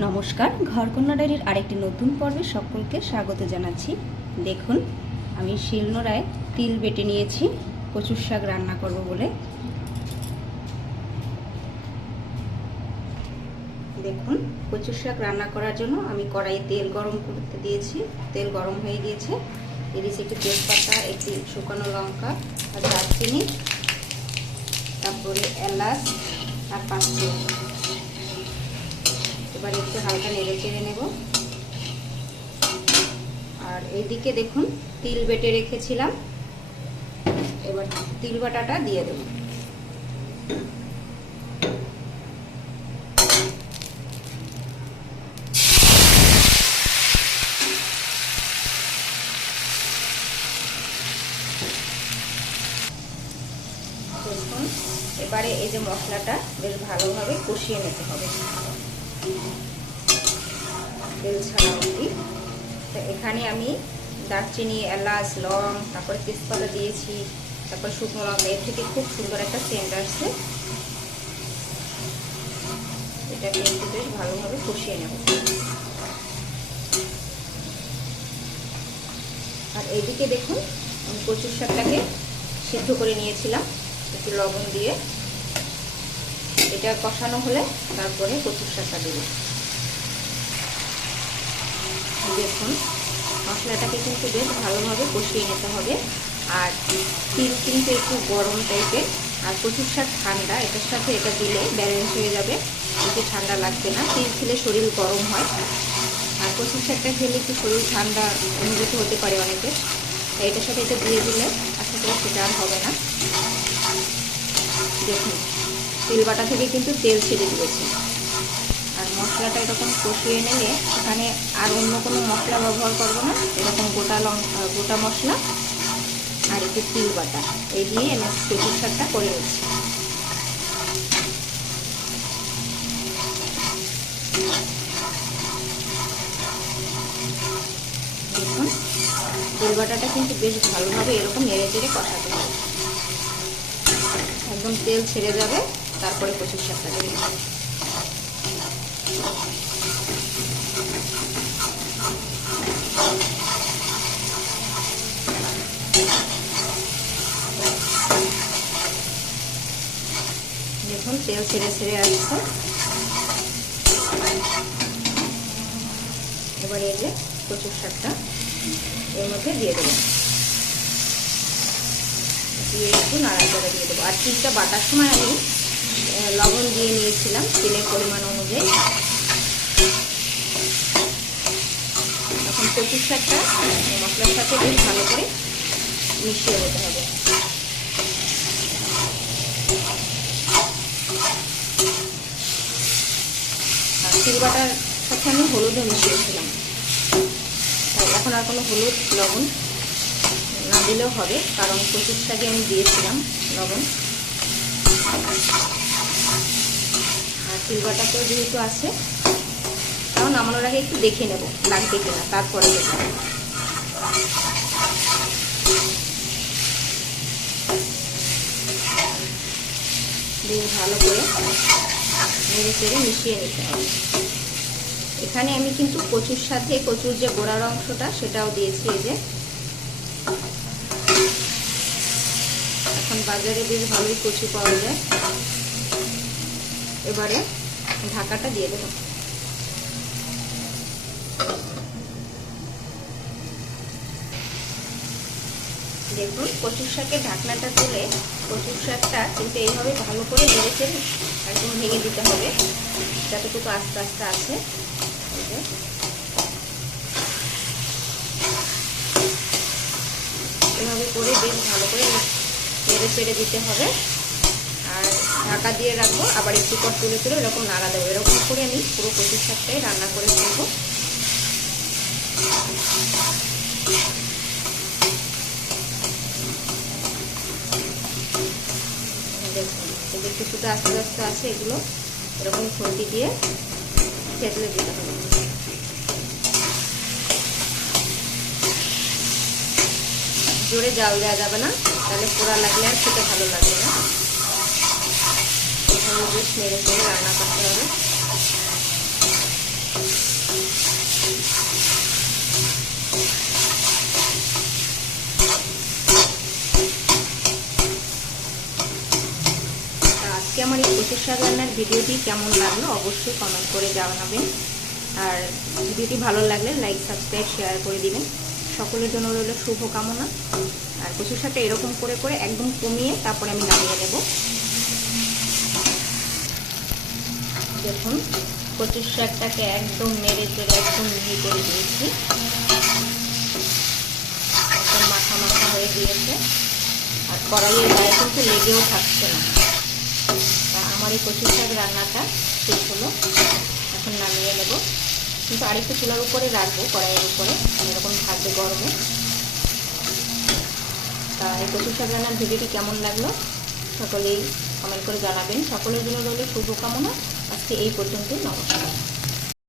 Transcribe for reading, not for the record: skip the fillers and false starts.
নমস্কার, ঘরকন্যা ডায়েরির আরেকটি নতুন পর্বে সকলকে স্বাগত জানাচ্ছি। দেখুন, আমি শিলনোড়ায় তিল বেটে নিয়েছি কচুর শাক রান্না করব বলে। দেখুন, কচুর শাক রান্না করার জন্য আমি কড়াইয়ে তেল গরম করতে দিয়েছি। তেল গরম হয়ে গিয়েছে, এর দিয়েছি একটু তেজপাতা, একটু শুকনো লঙ্কা আর দারচিনি, তারপরে এলাচ আর পাঁচফোড়ন। এবার একটু হালকা নেড়ে চেড়ে নেব। আর এইদিকে দেখুন, তিল বেটে রেখেছিলাম, এবার তিল বাটাটা দিয়ে দেব। দেখুন, এবারে এই যে মশলাটা বেশ ভালোভাবে কষিয়ে নিতে হবে তেল ছাড়া অবধি। তো এখানে আমি দারচিনি, এলাচ, লং, তারপরে তেজপাতা দিয়েছি, তারপর শুকনো লঙ্কা। এর থেকে খুব সুন্দর একটা সেন্ট আসছে। এটাকে একটু বেশ ভালোভাবে কষিয়ে নেব। আর এইদিকে দেখুন, আমি কচুর শাকটাকে সিদ্ধ করে নিয়েছিলাম একটু লবণ দিয়ে। এটা কষানো হলে তারপরে কচুর শাকটা দেব। দেখুন, মশলাটাকে কিন্তু বেশ ভালোভাবে কষিয়ে নিতে হবে। আর তিল কিন্তু একটু গরম টাইপের, আর কচুর শাক ঠান্ডা, এটার সাথে এটা দিলে ব্যালেন্স হয়ে যাবে, বেশি ঠান্ডা লাগবে না। তিল খেলে শরীর গরম হয়, আর কচুর শাকটা খেলে একটু শরীর ঠান্ডা অনুভূতি হতে পারে অনেকের। তাই এটার সাথে এটা দিয়ে দিলে আশা করি সেটা আর হবে না। দেখুন, তিল বাটা থেকে কিন্তু তেল ছেড়ে দিয়েছে। আর মশলাটা এরকম কষিয়ে নিলে এখানে আর অন্য কোনো মশলা ব্যবহার করব না। এরকম গোটা মশলা আর একটু তিল বাটা এই দিয়ে আমি কচুর শাকটা করে নিচ্ছি। দেখুন, তিল বাটাটা কিন্তু বেশ ভালোভাবে এরকম নেড়ে চেড়ে কষাতে হবে, একদম তেল ছেড়ে যাবে, তারপরে কচুর শাকটা দেবে। দেখুন, তেল ছেড়ে ছেড়ে আসছে। এবার এই যে কচুর শাকটা এর মধ্যে দিয়ে দেবো, দিয়ে একটু নাড়াচাড়া দিয়ে দেবো। আর তিলটা বাটার সময় আমি লবণ দিয়ে নিয়েছিলাম তেলের পরিমাণ অনুযায়ী। এখন কচুর শাকটা মশলার সাথে বেশ ভালো করে মিশিয়ে দিতে হবে। আর তিল বাটার সাথে আমি হলুদও মিশিয়েছিলাম, তাই এখন আর কোনো হলুদ লবণ না দিলেও হবে, কারণ কচুর শাকে আমি দিয়েছিলাম লবণ। আর তিল বাটাতেও যেহেতু আছে, তাও নামানোর আগে একটু দেখে নেব লাগবে কিনা, তারপরে দেবো। বেশ ভালো করে নেড়ে চেড়ে মিশিয়ে নিতে হবে। এখানে আমি কিন্তু কচুর সাথে কচুর যে গোড়ার অংশটা সেটাও দিয়েছি। এই যে এখন বাজারে বেশ ভালোই কচু পাওয়া যায়। এবারে ঢাকাটা দিয়ে দেবো। দেখুন, কচুর শাকের ঢাকনাটা তুলে কচুর শাকটা কিন্তু এইভাবে ভালো করে নেড়ে চেড়ে একদম ভেঙে দিতে হবে, যতটুকু আস্তে আস্তে আছে। এভাবে করে বেশ ভালো করে নেড়ে চেড়ে দিতে হবে। আর ঢাকা দিয়ে রাখবো, আবার একটু পর তুলে তুলে এরকম নাড়া দেবো। এরকম করে আমি পুরো কচুর শাকটাই রান্না করে ফেলবো। দেখুন, এদের কিছুটা আস্তে আস্তে আছে, এগুলো এরকম খুন্তি দিয়ে থেতলে দিতে হবে। জোরে জাল দেওয়া যাবে না, তাহলে পোড়া লাগলে আর খেতে ভালো লাগবে না। এভাবে বেশ নেড়ে চেড়ে রান্না করতে হবে। শাক রান্নার ভিডিওটি কেমন লাগলো অবশ্যই কমেন্ট করে জানাবেন। আর ভিডিওটি ভালো লাগলে লাইক, সাবস্ক্রাইব, শেয়ার করে দিবেন। সকলের জন্য রইল শুভকামনা। আর কচুর শাকটা এরকম করে করে একদম কমিয়ে তারপরে আমি নামিয়ে নেব। দেখুন কচুর শাকটাকে একদম নেড়ে চেড়ে একদম মিহি করে দিয়েছি, একদম মাখা মাখা হয়ে গিয়েছে। আর কড়াইয়ের গায়ে কিন্তু লেগেও থাকছে না। আমার এই কচুর শাক রান্নাটা শেষ হলো, এখন নামিয়ে নেব। কিন্তু আরেকটু চুলার উপরে রাখবো, কড়াইয়ের উপরে, এরকম থাকবে গরমে। তা এই কচুর শাক রান্নার ভিডিওটি কেমন লাগলো সকলেই কমেন্ট করে জানাবেন। সকলের জন্য রইল শুভকামনা। আজকে এই পর্যন্তই, নমস্কার।